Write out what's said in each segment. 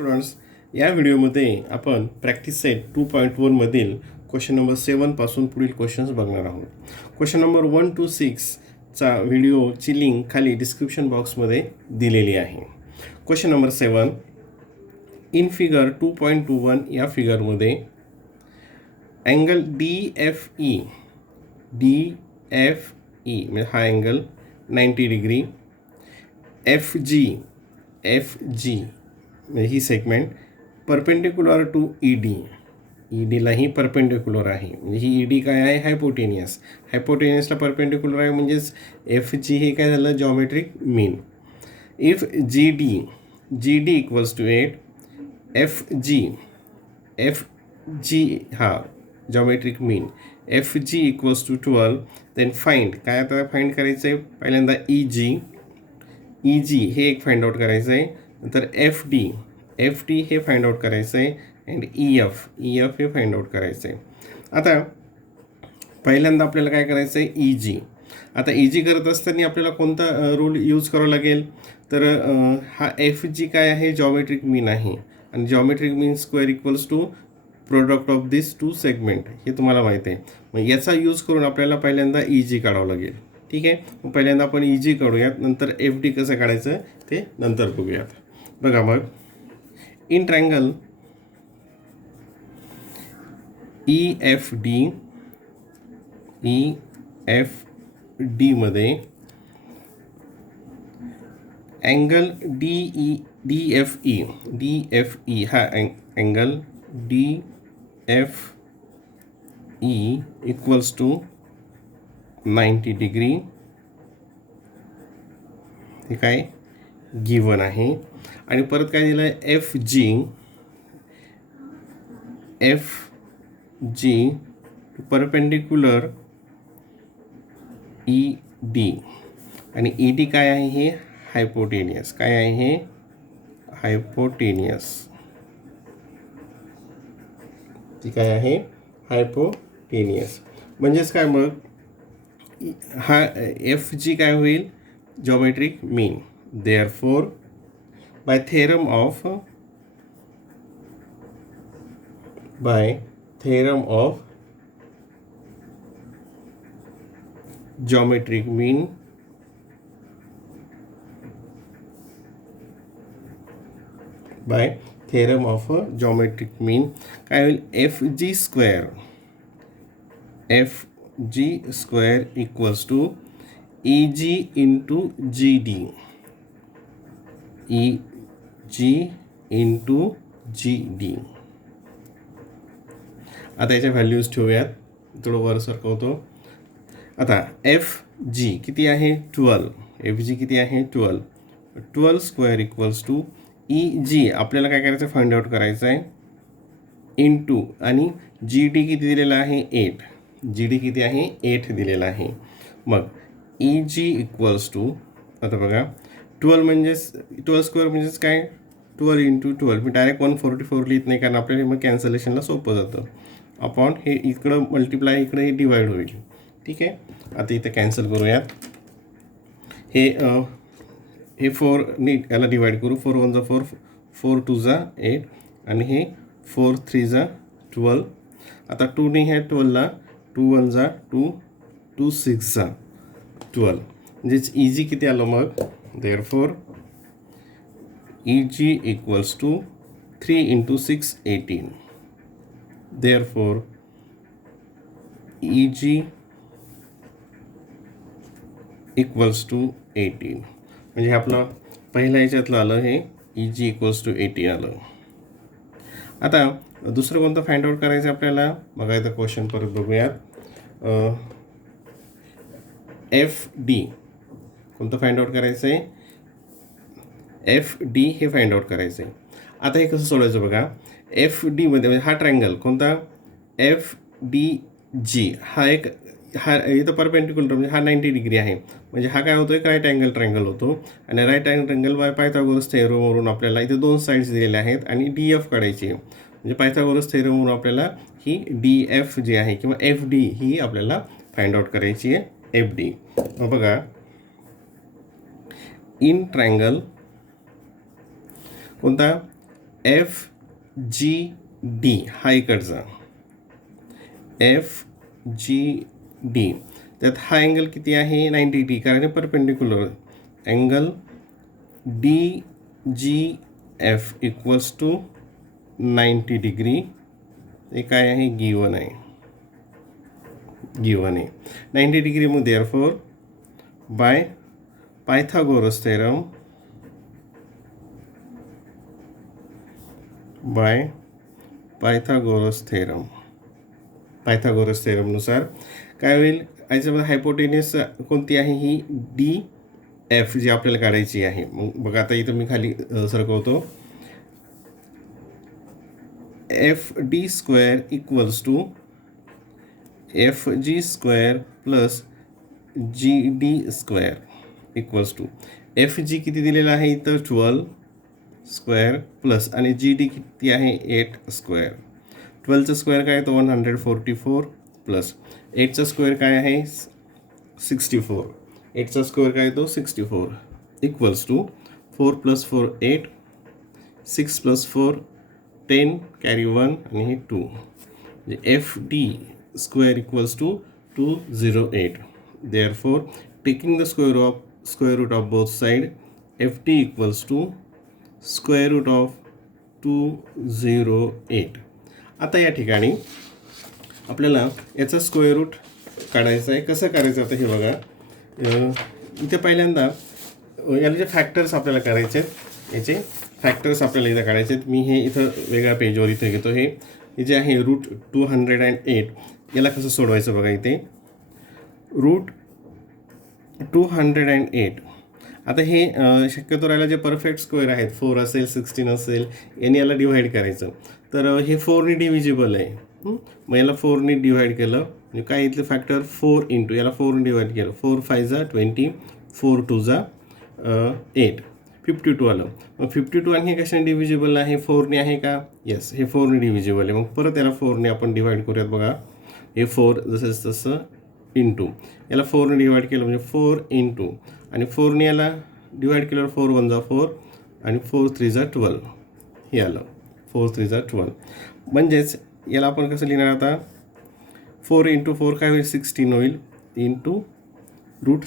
Students, या व्हिडिओमध्ये आपण प्रॅक्टिस सेट 2.1 मधील क्वेश्चन नंबर 7 पासून पुढील क्वेश्चन्स बघणार आहोत. क्वेश्चन नंबर 1 to 6 चा व्हिडिओची लिंक खाली डिस्क्रिप्शन बॉक्समध्ये दिलेली आहे. क्वेश्चन नंबर 7 इन फिगर 2.21 या फिगरमध्ये अँगल DFE म्हणजे हा अँगल 90 डिग्री, FG म्हणजे ही सेगमेंट परपेंडिक्युलर टू ईडीलाही परपेंडिक्युलर आहे. म्हणजे ही ईडी काय आहे? हायपोटेनियसला परपेंडिक्युलर आहे, म्हणजेच FG हे काय झालं? Geometric mean. If GD equals to 8, FG हा geometric mean, FG equals to 12, then find काय आता फाइंड करायचं आहे? पहिल्यांदा EG हे एक फाइंड आउट करायचं आहे, नंतर FD हे फाइंड आउट करायचं आहे, अँड EF हे फाइंड आउट करायचं आहे. आता पहिल्यांदा आपल्याला काय करायचं आहे? EG. आता EG करत असताना आपल्याला कोणता रूल यूज करावा लागेल? तर हा FG काय आहे? जॉमेट्रिक मीन आहे, आणि geometric mean square equals to product of this two segment, हे तुम्हाला माहिती आहे. मग याचा यूज करून आपल्याला पहिल्यांदा EG काढावं लागेल. ठीक आहे, मग पहिल्यांदा आपण EG काढूयात, नंतर FD कसं काढायचं ते नंतर बघूयात. बघा, मग इन ट्रायंगल EFD मध्ये अँगल DFE हा angle DFE equals to 90 degree, हे काय गिवन आहे. आणि परत काय दिलं आहे? FG परपेंडिक्युलर ED, आणि ED काय आहे? हे हायपोटेनियस. काय आहे हे? हायपोटेनियस. ती काय आहे? हायपोटेनियस. म्हणजेच काय? मग हा FG काय होईल? Geometric mean. Therefore by theorem of geometric mean काय होईल? FG square equals to EG into GD. आता याच्या व्हॅल्यूज ठेवूयात, थोडं वर सरकवतो. आता FG किती आहे? 12. FG किती आहे? 12 स्क्वेअर इक्वल्स टू EG आपल्याला काय करायचं? फाइंड आउट करायचं आहे, इंटू, आणि GD किती दिलेला आहे? 8. GD किती आहे? 8 दिलेला आहे. मग EG इक्वल्स टू, आता बघा, 12 म्हणजेच 12 स्क्वेअर म्हणजेच काय? 12 इंटू 12. मी डायरेक्ट 144 लिहित नाही, कारण आपल्याला मग कॅन्सलेशनला सोपं जातं. अपॉन हे इकडं मल्टिप्लाय, इकडे हे डिवाइड होईल. ठीक आहे, आता इथं कॅन्सल करूयात. हे 4 नीट याला डिवाइड करू. 4 1 4, 4 2 8, आणि हे 4 3 12. आता 2ने ह्या 12ला 2 1 2, 2 6 12. म्हणजेच EG किती आलं मग? Therefore, EG equals to 3 into 6, 18. Therefore, EG equals to 18. म्हणजे आपलं पहिल्या याच्यातलं आलं हे EG equals to 18 आलं. आता दुसरं कोणतं फाइंड आउट करायचं आपल्याला? बघा, इथं क्वेश्चन परत बघूयात. FD कोणतं फाइंड आउट करायचं आहे? FD हे फाइंड आउट करायचं आहे. आता हे कसं सोडवायचं? बघा, FD मध्ये म्हणजे हा ट्रायंगल कोणता? FDG हा इथं परपेंडिक्युलर म्हणजे हा 90 डिग्री आहे, म्हणजे हा काय होतो? एक राईट अँगल ट्रायंगल होतो, आणि राईट अँगल बाय पायथागोरस थेरमवरून आपल्याला इथे 2 साईड्स दिलेल्या आहेत, आणि DF काढायची आहे. म्हणजे पायथागोरस थेरमवरून आपल्याला ही DF जी आहे किंवा FD ही आपल्याला फाइंड आउट करायची आहे. FD बघा, इन ट्रायंगल कोणता? एफ जी डी हा इकडचा एफ जी डी, त्यात हा अँगल किती आहे 90 डिग्री, कारण perpendicular angle D G F equals to 90 degree, हे काय आहे गिवन आहे, गिवन आहे 90 डिग्री. मग therefore by Pythagoras theorem, by Pythagoras theorem, Pythagoras थेरमनुसार काय होईल, याच्यामध्ये हायपोटेनियस कोणती आहे ही डी एफ जी आपल्याला काढायची आहे. मग बघा आता इथं मी खाली सरकवतो, F D square equals to F G square plus G D square equals to F G किती दिलेला आहे इथं 12 स्क्वेअर प्लस आणि जी डी किती आहे 8 स्क्वेअर. 12चा स्क्वेअर काय तो 144 प्लस 8चा स्क्वेअर काय आहे 64, 8चा स्क्वेअर काय तो 64 इक्वल्स टू 4 + 4 8, 6 + 4 10 कॅरी 1 आणि हे 2, म्हणजे F D square equals to 208. Therefore taking the square root of both side, F D equals to square root of 208. आता या ठिकाणी आपल्याला याचा स्क्वेअर रूट काढायचा आहे. कसं करायचं आता हे बघा, इथे पहिल्यांदा याला जे फॅक्टर्स आपल्याला करायचे आहेत, याचे फॅक्टर्स आपल्याला इथं काढायचे आहेत. मी हे इथं वेगळ्या पेजवर इथे घेतो. हे जे आहे रूट 208, याला कसं सोडवायचं बघा, इथे रूट 208. आता हे शक्यतो राहिला जे परफेक्ट स्क्वेअर आहेत 4 असेल 16 असेल यांनी याला डिव्हाइड करायचं, तर हे 4ने डिव्हिजिबल आहे. मग याला 4ने डिव्हाइड केलं म्हणजे काय इथलं फॅक्टर 4 इंटू याला 4ने डिव्हाइड केलं, 4 5 जा 20, 4 2 जा 8, 52 आलं. मग 52 आणि हे कशाने डिव्हिजिबल आहे 4ने आहे का, येस हे 4ने डिव्हिजिबल आहे. मग परत याला 4ने आपण डिव्हाइड करूयात बघा, हे 4 जसं तसं इंटू याला 4ने डिव्हाइड केलं म्हणजे 4 इंटू आणि 4ने याला डिवाइड केल्यावर 4 1 जा 4 आणि 4 3 जा 12 हे आलं, 4 3 जा 12. म्हणजेच याला आपण कसं लिहिणार आता, 4 इंटू 4 काय होईल 16 होईल, इंटू रूट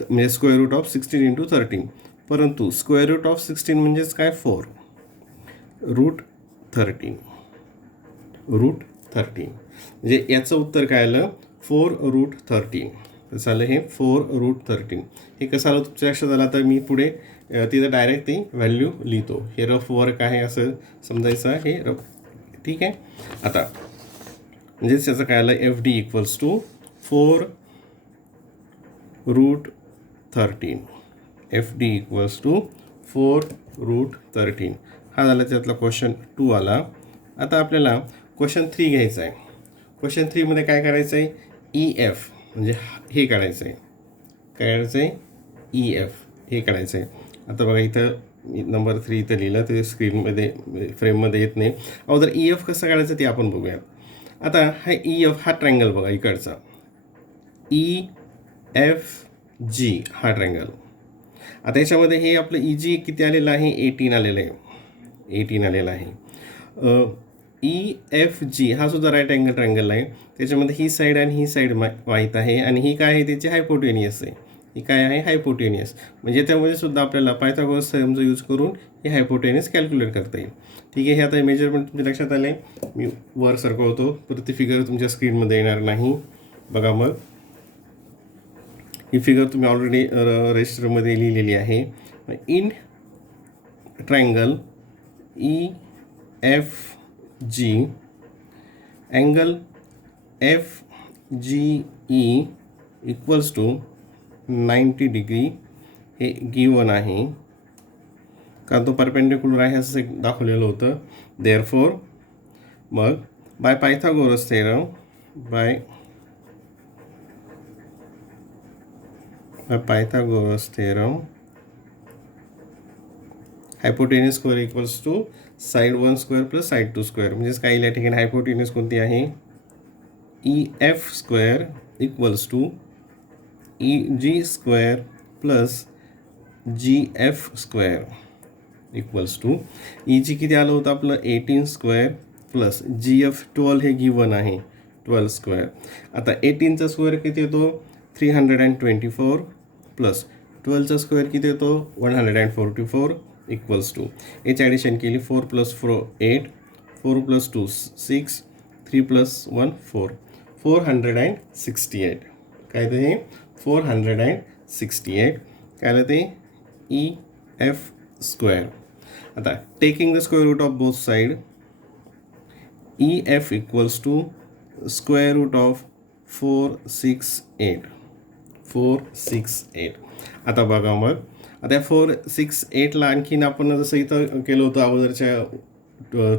म्हणजे स्क्वेअर रूट ऑफ 16 इंटू 13. परंतु स्क्वेअर रूट ऑफ 16 म्हणजेच काय 4 रूट 13, रूट 13 म्हणजे याचं उत्तर काय आलं 4 रूट 13. कसं आलं हे 4 रूट 13. हे कसं आलं तुमच्या लक्षात आलं, तर मी पुढे तिथं डायरेक्ट ती व्हॅल्यू लिहितो. हे रफ वर्क आहे असं समजायचं, हे रफ ठीक आहे. आता म्हणजेच त्याचं काय आलं F D equals to 4 root 13, F D equals to 4 root 13. हा झाला त्यातला क्वेश्चन 2 आला. आता आपल्याला क्वेश्चन 3 घ्यायचा आहे. क्वेश्चन 3मध्ये काय करायचं आहे, ई एफ म्हणजे हे काढायचं आहे, काय काढायचं आहे ई एफ हे काढायचं आहे. आता बघा इथं नंबर 3 इथं लिहिलं, ते स्क्रीनमध्ये फ्रेममध्ये येत नाही. अगोदर ई एफ कसं काढायचं ते आपण बघूयात. आता हा ई एफ हा ट्रँगल बघा इकडचा, ई एफ जी हा ट्रँगल. आता याच्यामध्ये हे आपलं ई जी किती आलेलं आहे 18 आलेलं आहे, 18 आलेलं आहे. ई एफ जी हा सुद्धा राईट अँगल ट्रँगल आहे. त्याच्यामध्ये ही साईड आणि ही साईड माहीत आहे आणि ही काय आहे त्याची हायपोटेनियस आहे, ही काय आहे हायपोटेनियस. म्हणजे त्यामध्ये सुद्धा आपल्याला पायथागोरस थेरमचा यूज करून हे हायपोटेनियस कॅल्क्युलेट करता येईल. ठीक आहे. हे आता मेजरमेंट तुमच्या लक्षात आलं आहे. मी वर सरकवतो, परत ती फिगर तुमच्या स्क्रीनमध्ये येणार नाही. बघा मग ही फिगर तुम्ही ऑलरेडी रजिस्टरमध्ये लिहिलेली आहे. In triangle E F G angle F G E equals to 90 degree हे गिवन आहे, कारण तो परपेंडिक्युलर आहे असं एक दाखवलेलं होतं. देअरफॉर मग by Pythagoras theorem, by Pythagoras theorem hypotenuse square equals to side 1 square plus side 2 square. म्हणजेच काही या ठिकाणी हायपोटेनियस कोणती आहे E F square equals to E G square plus G F square equals to E G किती आलं होतं आपलं 18 स्क्वेअर प्लस जी एफ 12 हे गिवन आहे 12 स्क्वेअर. आता 18चा स्क्वेअर किती येतो 324 प्लस 12चा स्क्वेअर किती येतो 144 इक्वल्स टू याची ॲडिशन केली 4 + 4 8 4 + 2 6 3 + 1 4 468 काय ते हे 468 काय आलं ते ई एफ स्क्वेअर. आता taking the square root of both side E F equals to square root of 468. आता बघा मग आता 468ला आणखीन आपण जसं इथं केलं होतं अगोदरच्या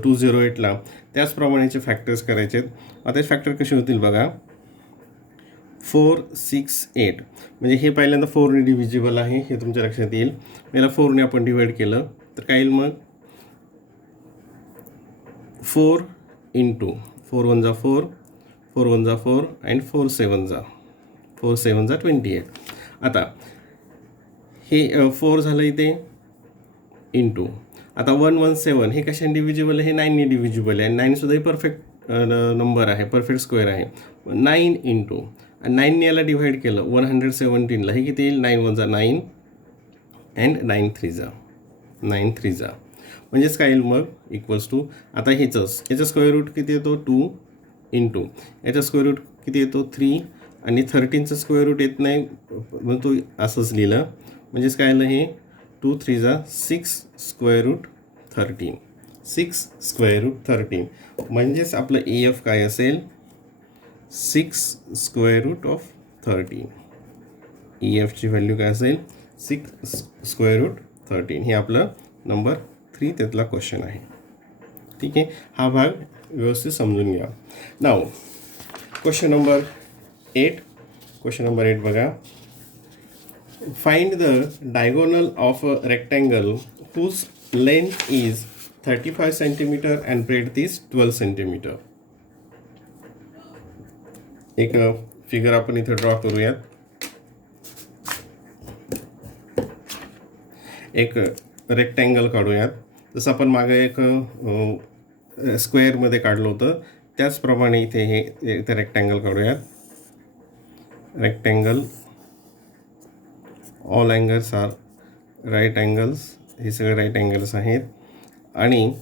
208ला त्याचप्रमाणेचे फॅक्टर्स करायचे आहेत. आता फॅक्टर कसे होतील बघा 468 म्हणजे हे पहिल्यांदा 4ने डिव्हिजिबल आहे हे तुमच्या लक्षात येईल. याला 4ने आपण डिवाईड केलं तर काय येईल मग 4 × 4 1 = 4 4 1 = 4 आणि 4 7 = 28. आता हे 4 झालं इथे इंटू आता 117 हे कशाने डिव्हिजिबल आहे हे 9ने डिव्हिजिबल आहे. 9सुद्धा परफेक्ट नंबर आहे परफेक्ट स्क्वेअर आहे 9 × 9ने याला डिव्हाइड केलं 117ला हे किती येईल 9 1 = 9 अँड 9 3 = म्हणजेच काय येईल मग इक्वल्स टू आता याचा स्क्वेअर रूट किती येतो 2 × याचा स्क्वेअर रूट किती येतो 3 आणि 13चा स्क्वेअर रूट येत नाही मग तो असंच लिहिलं म्हणजेच काय आलं हे 2 3 = 6 स्क्वेअर रूट 13 म्हणजेच आपलं ई एफ काय असेल 6 स्क्वेअर रूट ऑफ 13. ई एफची व्हॅल्यू काय असेल 6 स्क्वेअर रूट 13 हे आपलं नंबर 3 त्यातला क्वेश्चन आहे. ठीक आहे हा भाग व्यवस्थित समजून घ्या. नाव क्वेश्चन नंबर 8 बघा find the diagonal of a rectangle whose length is 35 centimeter and breadth is 12 centimeter. एक फिगर आपण इथे ड्रॉ करूयात. एक रेक्टँगल काढूयात जसं आपण मागे एक स्क्वेअरमध्ये काढलं होतं त्याचप्रमाणे इथे रेक्टँगल काढूयात. Rectangle all angles are right angles हे सगळे राईट अँगल्स आहेत आणि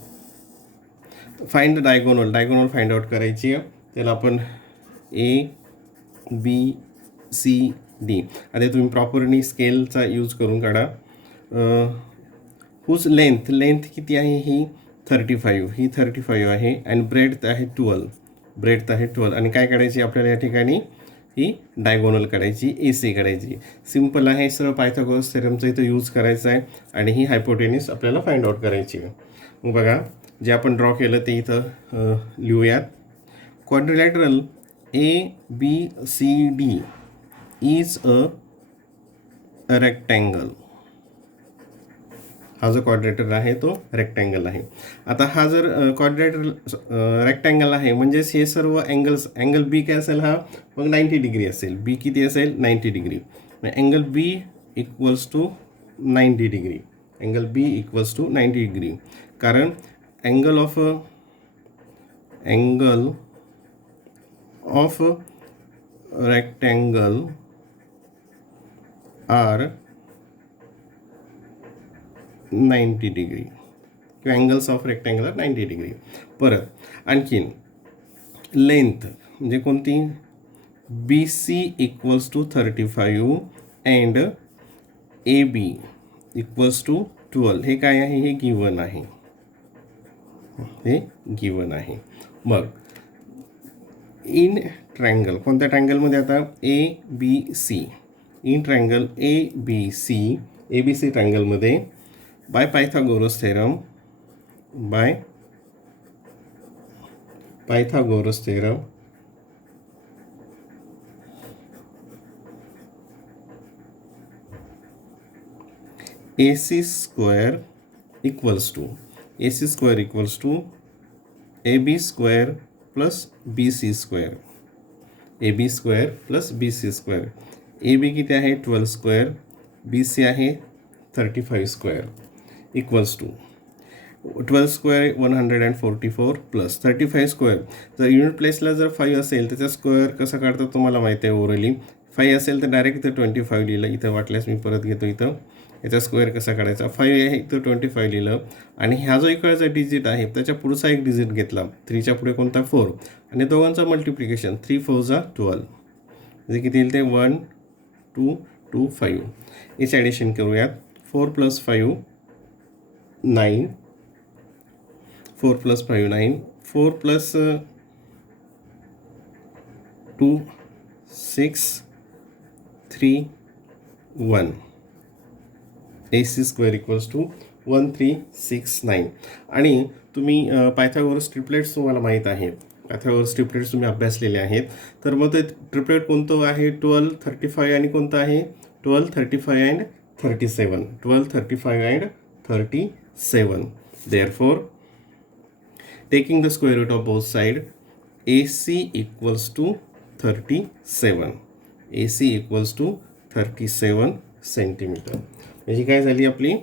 find the diagonal find out करायची आहे. त्याला आपण ABCD आता तुम्ही प्रॉपरली स्केलचा यूज करून काढा. हुज लेंथ किती आहे ही 35 आहे आणि ब्रेडथ आहे 12 आणि काय काढायची आपल्याला या ठिकाणी ही डायगोनल काढायची AC काढायची. सिम्पल आहे सरळ पायथागोरस थेरमचा इथं यूज करायचा आहे आणि ही हायपोटेनिस आपल्याला फाइंड आउट करायची आहे. मग बघा जे आपण ड्रॉ केलं ते इथं लिहूयात. Quadrilateral ABCD is a rectangle. हा जो क्वाड्रेटर आहे तो रेक्टँगल आहे. आता हा जर क्वाड्रेटर रेक्टँगल आहे म्हणजेच हे सर्व अँगल बी काय असेल हा मग 90 डिग्री असेल. बी किती असेल 90 degree. Angle B equals to 90 degree कारण angle of rectangle are 90 degree किंवा angles of rectangle are 90 degree. परत आणखीन लेंथ म्हणजे कोणती BC equals to 35 and AB equals to 12 हे काय आहे हे गिवन आहे. मग इन ट्रायंगल कोणत्या ट्रायंगलमध्ये आता ABC इन ट्रायंगल ABC ट्रायंगलमध्ये by Pythagoras theorem AC square equals to AB square plus BC square. AB किती आहे 12 स्क्वेअर BC आहे 35 square. Equals to 12 square 144 plus 35 square. जर युनिट प्लेसला जर 5 असेल त्याचा स्क्वेअर कसा काढतात तुम्हाला माहिती आहे ओरली. 5 असेल तर डायरेक्ट इथं 25 लिहिलं. इथं वाटल्यास मी परत घेतो. इथं याचा स्क्वेअर कसा काढायचा. 5 आहे इथं 25 लिहिलं आणि ह्या जो इकडचा डिजिट आहे त्याच्या पुढचा एक डिजिट घेतला. 3च्या पुढे कोणता 4 आणि दोघांचं मल्टिप्लिकेशन 3 4 जा 12 म्हणजे किती येईल ते 1 2 2 5. याचे ॲडिशन करूयात. 4 + 5 9 4 + 5 9 4 + 2 6 3 1 AC स्क्वेअर इक्वल्स टू 1369. आणि तुम्ही पायथागोरस ट्रिपलेट्स तुम्हाला माहीत आहे. पायथागोरस ट्रिपलेट्स तुम्ही अभ्यासलेले आहेत. तर मग ते ट्रिपलेट कोणतं आहे 12 35 आणि कोणतं आहे 12 35 and 37. 12 35 and 37. Therefore taking the square root of both side AC equals to 37. AC equals to 37 centimetre. म्हणजे काय झाली आपली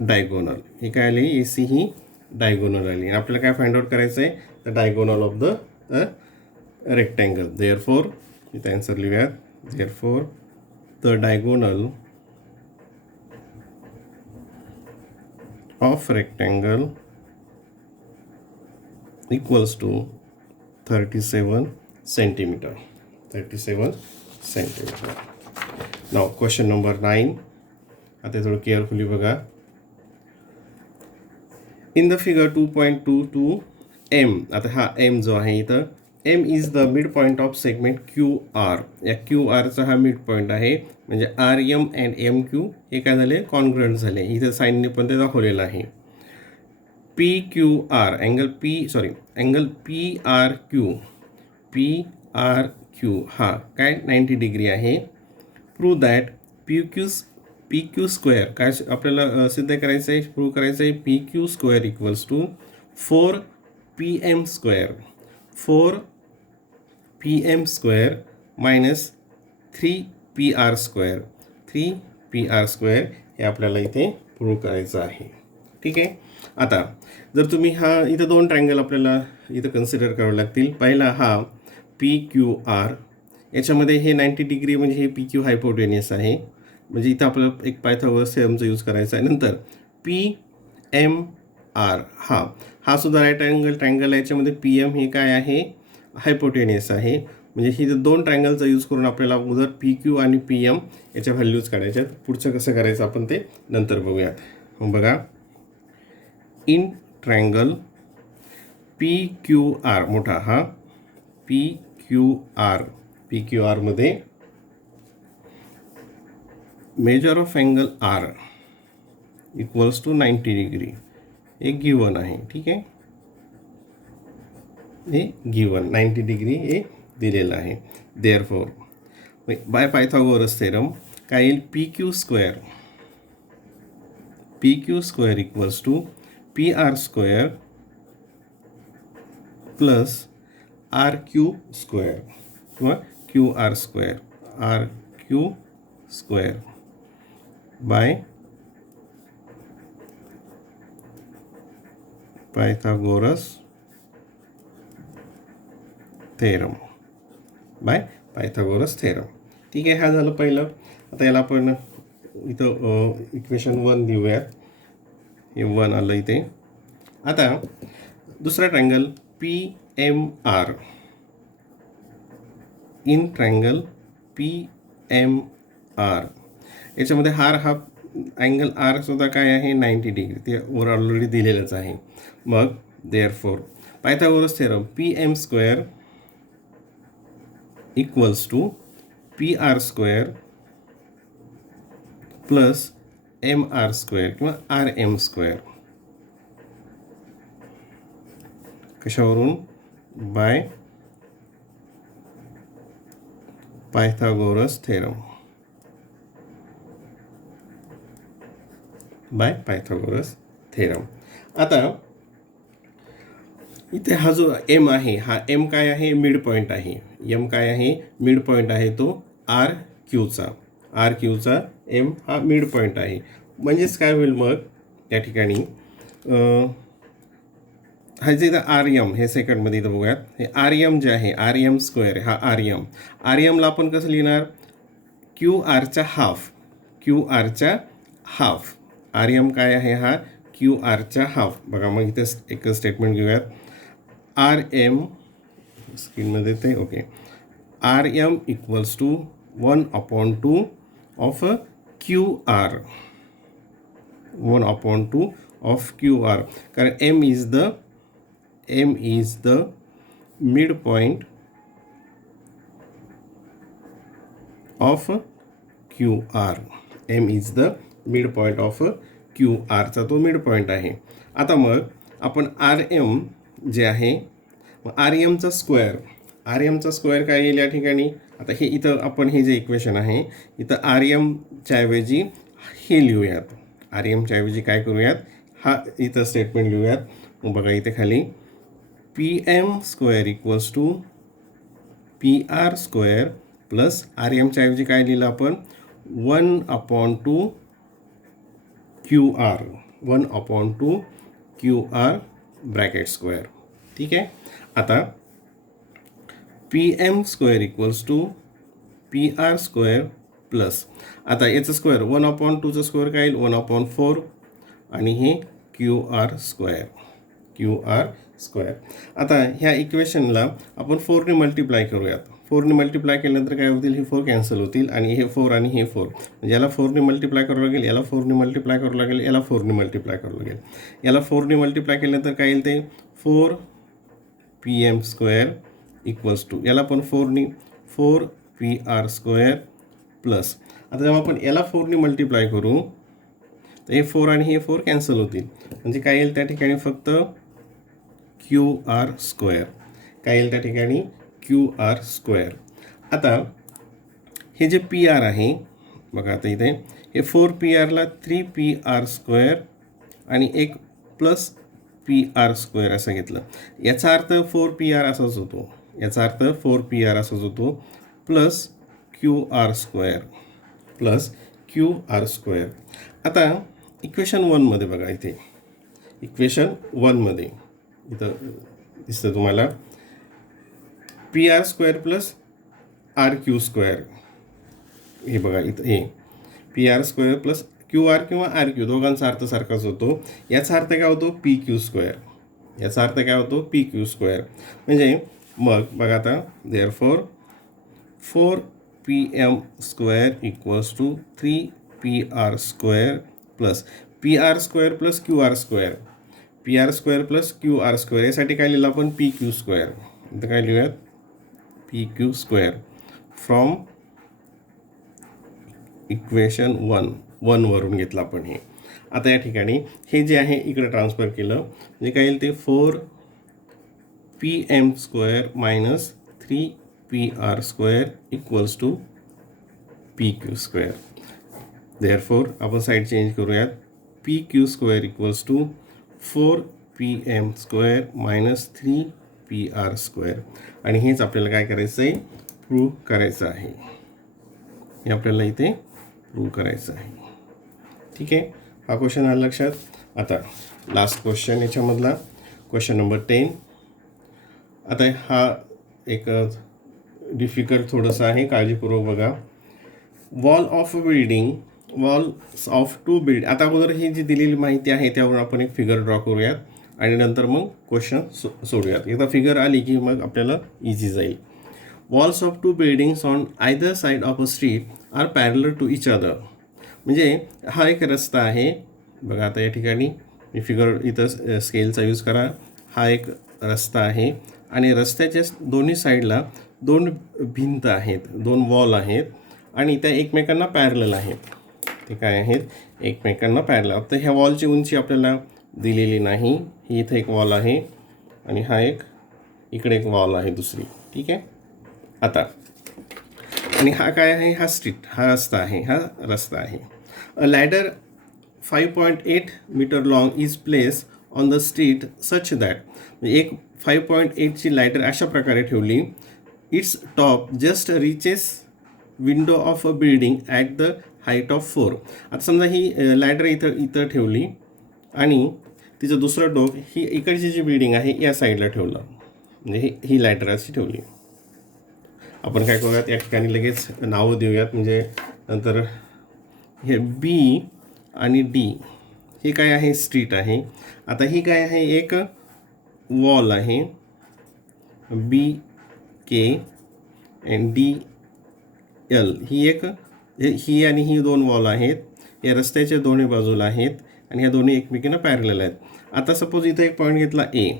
डायगोनल. ही काय आली AC ही डायगोनल आली. आपल्याला काय फाइंड आउट करायचं आहे the diagonal of the rectangle. Therefore इथं आन्सर लिहूयात. Therefore the diagonal of rectangle equals to 37 centimeter. 37 centimeter. Now question number 9. आता थोडं केअरफुली बघा. In the figure 2.22 M. आता हा M जो आहे इथं M is the mid point of segment QR. या QRचा हा मिड पॉईंट आहे. म्हणजे RM अँड MQ हे काय झाले कॉन्ग्रुएंट झाले. इथं साईनने पण ते दाखवलेलं आहे. PQR अँगल PRQ हा काय 90 डिग्री आहे. प्रूव्ह दॅट PQ स्क्वेअर काय आपल्याला सिद्ध करायचं आहे प्रूव्ह करायचं आहे. PQ square equals to 4PM square minus 3PR square हे आपल्याला इथे प्रूव्ह करायचं आहे. ठीक आहे. आता जर तुम्ही हा इथं 2 ट्रायंगल आपल्याला इथं कन्सिडर करावे लागतील. पहिला हा PQR. याच्यामध्ये हे 90 डिग्री म्हणजे हे PQ हायपोटेनियस आहे. म्हणजे इथं आपल्याला एक पायथागोरस थेरमचा यूज करायचा आहे. नंतर PMR हा सुद्धा राईट अँगल ट्रायंगल आहे. याच्यामध्ये PM हे काय आहे हायपोटेनियस आहे. म्हणजे ही 2 ट्रायंगलचा यूज करून आपल्याला उदर PQ आणि PM याच्या व्हॅल्यूज काढायच्या आहेत. पुढचं कसं करायचं आपण ते नंतर बघूयात. मग बघा इन ट्रायंगल PQR मोठा हा PQR मध्ये measure of angle R equals to 90 degree एक गिवन आहे. ठीक आहे. हे गिवन 90 डिग्री हे दिलेलं आहे. देअरफॉर बाय पायथागोरस थेरम काय येईल PQ square equals to PR square plus RQ square किंवा QR square by Pythagoras theorem. ठीक आहे. हा झालं पहिलं. आता याला आपण इथं इक्वेशन 1 देऊयात. हे 1 आलं इथे. आता दुसरा triangle PMR. In triangle PMR याच्यामध्ये हा अँगल R सुद्धा काय आहे 90 डिग्री. ते वर ऑलरेडी दिलेलंच आहे. मग therefore Pythagoras theorem PM square equals to PR square plus MR square किंवा RM स्क्वेअर. कशावरून बाय पायथागोरस थेरम. आता इथे हा जो M आहे हा M काय आहे मिड पॉईंट आहे. M काय आहे मिड पॉईंट आहे तो RQचा M हा मिड पॉईंट आहे. म्हणजेच काय होईल मग त्या ठिकाणी हा जे इथं आर एम हे सेकंडमध्ये इथं बघूयात. हे आर एम जे आहे आर एम स्क्वेअर हा आर एमला आपण कसं लिहिणार क्यू आरचा हाफ आर एम काय आहे हा क्यू आरचा हाफ. बघा मग इथे एक स्टेटमेंट घेऊयात. आर एम स्क्रीनमध्ये ते okay R M equals to 1/2 of Q R 1/2 of Q R. कारण M is the mid point of Q R. M is the mid point of Q आरचा तो मिड पॉईंट आहे. आता मग आपण आर एम जे आहे आर एमचा स्क्वेअर काय येईल या ठिकाणी. आता हे इथं आपण हे जे इक्वेशन आहे इथं आर एमच्या ऐवजी हे लिहूयात. आर एमच्या ऐवजी काय करूयात हा इथं स्टेटमेंट लिहूयात. मग बघा इथे खाली P M square equals to P R square plus R एमच्या ऐवजी काय लिहिलं आपण 1/2 Q R 1/2 Q R bracket square. ठीक आहे. आता P M square equals to P R square plus आता याचं स्क्वेअर 1/2चं स्क्वेअर काय येईल 1/4 आणि हे क्यू आर स्क्वेअर. आता ह्या इक्वेशनला आपण 4ने मल्टिप्लाय करूयात. 4ने मल्टिप्लाय केल्यानंतर काय होतील हे 4 कॅन्सल होतील आणि हे 4 आणि हे 4 म्हणजे याला 4ने मल्टिप्लाय करावं लागेल याला 4ने मल्टिप्लाय करावं लागेल याला 4ने मल्टिप्लाय करावं लागेल. याला 4ने मल्टिप्लाय केल्यानंतर काय येईल ते 4 P M square equals to याला पण 4 पी आर स्क्वेअर प्लस आता जेव्हा आपण याला 4ने मल्टिप्लाय करू तर हे 4 आणि हे 4 कॅन्सल होतील म्हणजे काय येईल त्या ठिकाणी फक्त क्यू आर स्क्वेअर. काय येईल त्या ठिकाणी क्यू आर स्क्वेअर. आता हे जे पी आर आहे बघा आता इथे हे 4 पी आरला 3 पी आर स्क्वेअर आणि एक प्लस पी आर स्क्वेअर असं घेतलं. याचा अर्थ 4 पी आर असाच होतो प्लस क्यू आर स्क्वेअर. आता इक्वेशन 1मध्ये बघा इथे इक्वेशन 1मध्ये इथं दिसतं तुम्हाला P R square plus R Q square. हे बघा इथं हे P R square plus Q R किंवा आर क्यू दोघांचा अर्थ सारखाच होतो. याचा अर्थ काय होतो पी क्यू स्क्वेअर. म्हणजे मग बघा आता therefore 4 P M square equals to 3 P R square plus P R square plus Q R square. यासाठी काय लिहिलं आपण पी क्यू स्क्वेअर. इथं काय लिहूयात P Q square from equation 1 वरून घेतलं आपण हे. आता या ठिकाणी हे जे आहे इकडे ट्रान्सफर केलं म्हणजे काय येईल ते 4 P M square minus 3 P R square equals to P Q square. Therefore आपण साईड चेंज करूयात P Q square equals to 4 P M square minus 3 P R square. आणि हेच आपल्याला काय करायचं आहे प्रूव्ह करायचं आहे. हे आपल्याला इथे प्रूव्ह करायचं आहे. ठीक आहे. हा क्वेश्चन आला लक्षात. आता लास्ट क्वेश्चन याच्यामधला क्वेश्चन नंबर 10. आता हा एक डिफिकल्ट थोडंसं आहे काळजीपूर्वक बघा. Walls of two build. आता अगोदर ही जी दिलेली माहिती आहे त्यावरून आपण एक फिगर ड्रॉ करूयात आणि नंतर मग क्वेश्चन सोडूयात. एकदा फिगर आली की मग आपल्याला इझी जाईल. Walls of two buildings on either side of a street are parallel to each other. म्हणजे हा एक रस्ता आहे बघा. आता या ठिकाणी मी फिगर इथं स्केलचा यूज करा. हा एक रस्ता आहे आणि रस्त्याच्या दोन्ही साईडला 2 भिंत आहेत 2 वॉल आहेत आणि त्या एकमेकांना पॅरलल आहेत. ते काय आहेत एकमेकांना पॅरलल. आता ह्या वॉलची उंची आपल्याला दिलेली नाही. ही इथं एक वॉल आहे आणि हा एक इकडे एक वॉल आहे दुसरी. ठीक आहे. आता आणि हा काय आहे हा रस्ता आहे. A ladder 5.8 metre long is place on the street such that. म्हणजे एक 5.8ची लॅडर अशा प्रकारे ठेवली. It's top just reaches window of a building at the height of 4. आता समजा ही लॅडर इथं ठेवली आणि तिचं दुसरं टोक ही इकडची जी बिल्डिंग आहे या साईडला ठेवलं, म्हणजे ही लॅडर अशी ठेवली. आपण काय करूयात, या ठिकाणी लगेच नावं देऊयात, म्हणजे नंतर हे बी आणि डी हे काय आहे, स्ट्रीट आहे. आता ही काय आहे, एक वॉल आहे, बी के एन डी एल. ही आणि ही 2 वॉल आहेत, या रस्त्याच्या दोन्ही बाजूला आहेत आणि ह्या दोन्ही एकमेकींना पॅरलल आहेत. आता सपोज इथं एक पॉईंट घेतला ए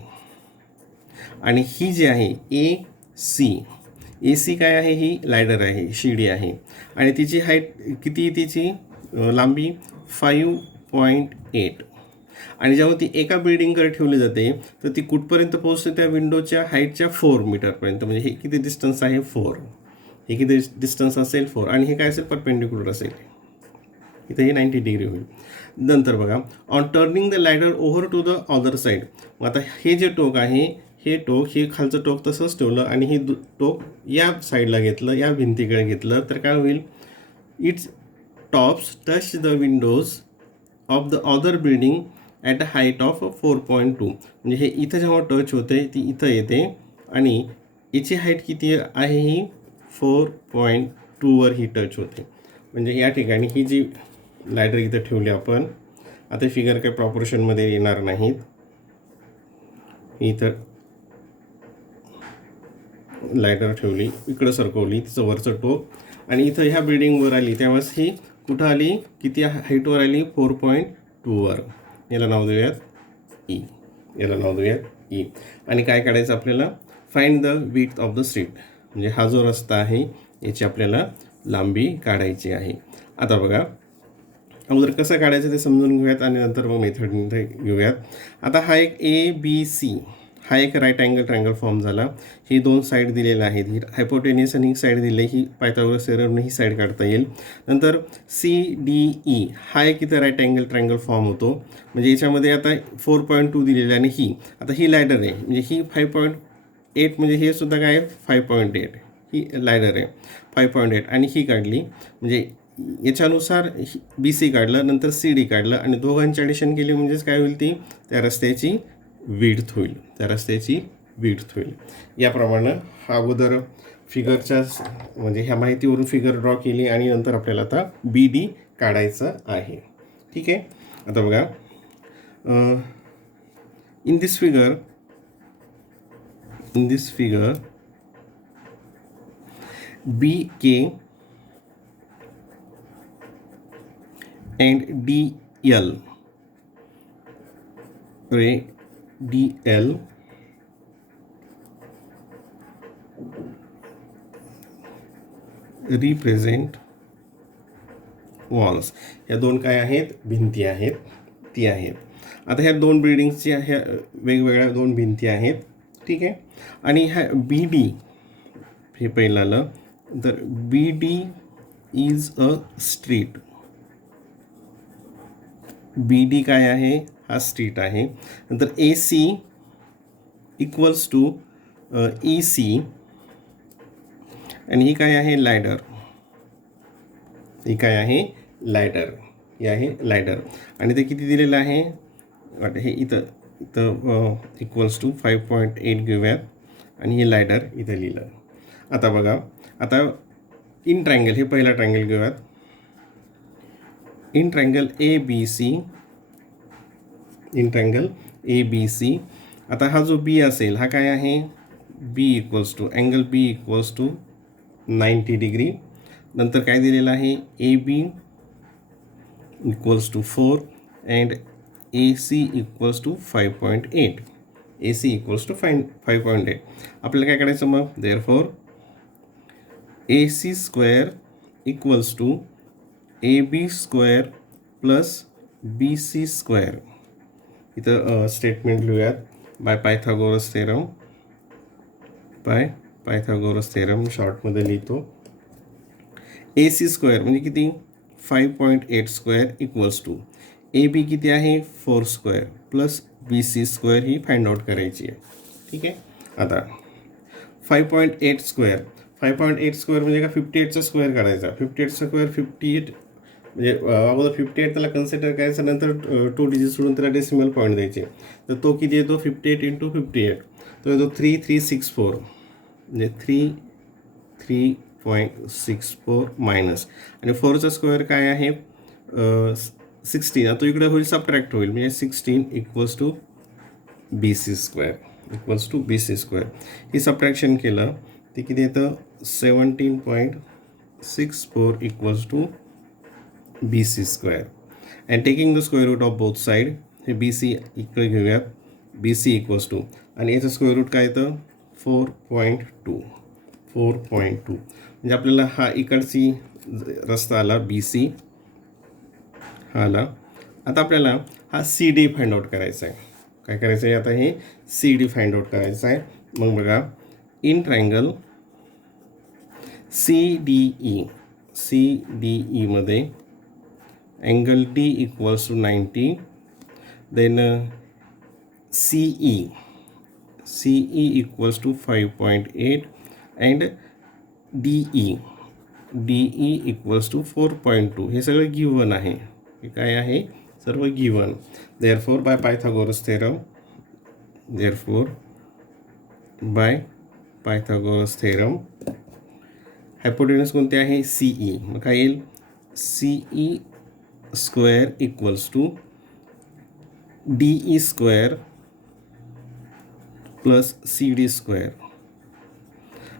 आणि ही जी आहे ए सी काय आहे, ही लायडर आहे, शिडी आहे आणि तिची हाईट किती, तिची लांबी 5.8. आणि जेव्हा ती एका बिल्डिंगकडे ठेवली जाते तर ती कुठपर्यंत पोहोचते, त्या विंडोच्या हाईटच्या 4 मीटरपर्यंत. म्हणजे हे किती डिस्टन्स आहे, 4. हे किती डिस्टन्स असेल, 4. आणि हे काय असेल, परपेंडिक्युलर असेल, इथे हे 90 डिग्री होईल. नंतर बघा, on turning the ladder over to the other side. मग आता हे जे टोक आहे, हे खालचं टोक तसंच ठेवलं आणि हे टोक या साईडला घेतलं, या भिंतीकडे घेतलं, तर काय होईल, it's tops touch the Windows of the other building at a height of 4.2. म्हणजे हे इथं जेव्हा टच होते ती इथं येते आणि याची हाईट किती आहे, ही 4.2वर ही टच होते. म्हणजे या ठिकाणी ही जी लॅडर इथं ठेवली आपण, आता फिगर काही प्रॉपोर्शनमध्ये येणार नाहीत, इथं लायडर ठेवली, इकडं सरकवली तिचं वरचं टोक आणि इथं ह्या बिल्डिंगवर आली, त्यावेळेस ही कुठं आली, किती हाईटवर आली, 4.2वर. याला नाव देऊयात ई. आणि काय काढायचं आपल्याला, find the width of the street. म्हणजे हा जो रस्ता आहे याची आपल्याला लांबी काढायची आहे. आता बघा, अगोदर कसं काढायचं ते समजून घेऊयात आणि नंतर मग मेथडमध्ये घेऊयात. आता हा एक ABC, हा एक राईट अँगल ट्रायंगल फॉर्म झाला. ही 2 साईड दिलेल्या आहेत, ही हायपोटेनियस आणि ही साईड दिली, ही पायथागोरस थेरमने ही साईड काढता येईल. नंतर CDE हा एक इथं राईट अँगल ट्रायंगल फॉर्म होतो. म्हणजे याच्यामध्ये आता 4.2 दिलेलं आणि आता ही लॅडर आहे, म्हणजे ही 5.8, म्हणजे हे सुद्धा काय आहे, 5.8. ही लॅडर आहे 5.8 आणि ही काढली, म्हणजे याच्यानुसार BC काढलं, नंतर CD काढलं आणि दोघांची ॲडिशन केली, म्हणजेच काय होईल, ती त्या रस्त्याची विड्थ होईल. याप्रमाणे हा अगोदर फिगरच्या म्हणजे ह्या माहितीवरून फिगर ड्रॉ केली आणि नंतर आपल्याला आता BD काढायचं आहे. ठीक आहे. आता बघा, in this figure BK and DL represent walls. ह्या 2 काय आहेत, भिंती आहेत, ती आहेत. आता ह्या 2 बिल्डिंग्सच्या ह्या वेगवेगळ्या 2 भिंती आहेत. ठीक आहे. आणि ह्या BD हे पहिलं आलं, तर BD is a street. BD काय आहे, हा स्ट्रीट आहे. नंतर AC इक्वल्स टू EC आणि ही काय आहे, लॅडर. ही आहे लॅडर आणि ते किती दिलेलं आहे, हे इथं इक्वल्स टू 5.8 घेऊयात आणि हे लॅडर इथं लिहिलं. आता बघा, आता इन ट्रायंगल, हे पहिला ट्रायंगल घेऊयात, इन ट्रायंगल ABC. आता हा जो B असेल, हा काय आहे, B equals to angle B equals to 90 degree. नंतर काय दिलेलं आहे, AB equals to 4 and AC equals to 5.8. आपल्याला काय करायचं मग, therefore AC square equals to AB square plus BC square. इथं स्टेटमेंट लिहूयात, बाय पायथागोरस थेरम शॉर्टमध्ये लिहितो. AC स्क्वेअर म्हणजे किती, 5.8 स्क्वेअर इक्वल्स टू AB किती आहे, 4 स्क्वेअर प्लस BC स्क्वेअर ही फाइंड आउट करायची आहे. ठीक आहे. आता 5.8 स्क्वेअर म्हणजे का 58चा स्क्वेअर काढायचा. 58चा स्क्वेअर 58 म्हणजे अगोदर 58 त्याला कन्सिडर करायचं, नंतर 2 डिजिट सोडून त्याला डेसिमल पॉईंट द्यायचे. तर तो किती येतो 58 इंटू 58, तो येतो 3364, म्हणजे 33.64 मायनस, आणि 4चा स्क्वेअर काय आहे 16. आता तो इकडे होईल सबट्रॅक्ट होईल, म्हणजे 16 equals to BC square, equals to BC square. ही सबट्रॅक्शन केलं ते किती येतं 17.64 equals to BC square. And taking the square root of both side, हे BC इकडे घेऊयात, BC इक्वल्स टू, आणि याचं स्क्वेअर रूट काय येतं 4.2. म्हणजे आपल्याला हा इकडची रस्ता आला BC हा आला. आता आपल्याला हा CD फाइंड आउट करायचा आहे. काय करायचं आहे आता, हे CD फाइंड आउट करायचं आहे. मग बघा, इन ट्रायंगल CDE मध्ये angle D equals to 90, then CE equals to 5.8 and DE equals to 4.2. हे सगळं गिवन आहे. हे काय आहे, सर्व given. Therefore by Pythagoras theorem hypotenuse कोणते आहे CE. मग काय येईल CE square equals to DE square plus CD square.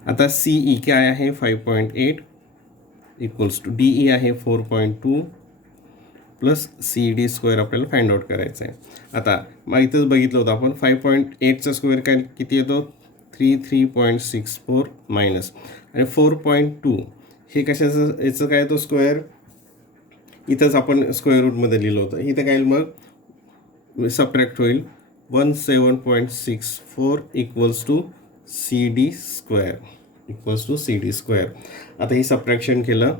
आता CE काय आहे 5.8 इक्वल्स टू DE आहे 4.2 प्लस CD स्क्वेअर आपल्याला फाइंड आउट करायचं आहे. आता मग इथंच बघितलं होतं आपण 5.8चा स्क्वेअर काय किती येतो 33.64 मायनस, आणि 4.2 हे कशाचं, याचं काय येतो स्क्वेअर, इथंच आपण स्क्वेअर रूटमध्ये लिहिलं होतं. इथं काय मग सबट्रॅक्ट होईल 17.64 इक्वल्स टू CD स्क्वेअर, आता ही सबट्रॅक्शन केलं,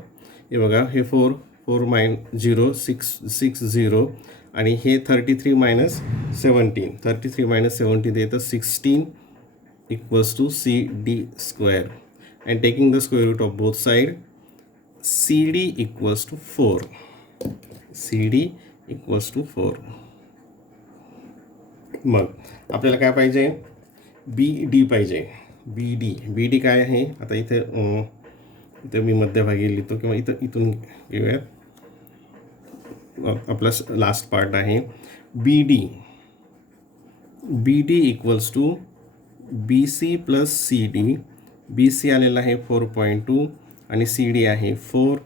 हे बघा, हे 4 0 6 0, आणि हे 33 मायनस 17 येतं 16 equals to CD square. And taking the square root of both side, CD equals to 4. मग आपल्याला काय पाहिजे BD पाहिजे. BD काय आहे, आता इथं मी मध्यभागी लिहितो, किंवा इथून घेऊयात, आपला लास्ट पार्ट आहे BD equals to BC plus CD. BC आलेला आहे 4.2 आणि CD आहे 4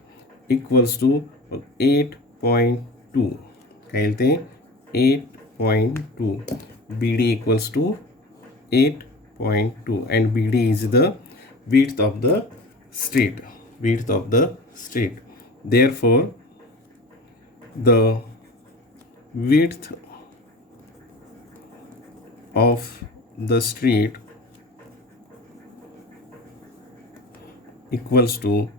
इक्वल्स टू 8.2. काय येईल ते 8.2. BD equals to 8.2 and BD is the width of the street. Therefore, the width of the street equals to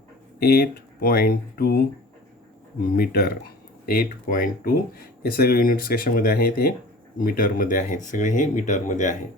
8.2 metre. 8.2 हे सगळे युनिट्स कशामध्ये आहेत, हे मीटरमध्ये आहेत, सगळे हे मीटरमध्ये आहेत.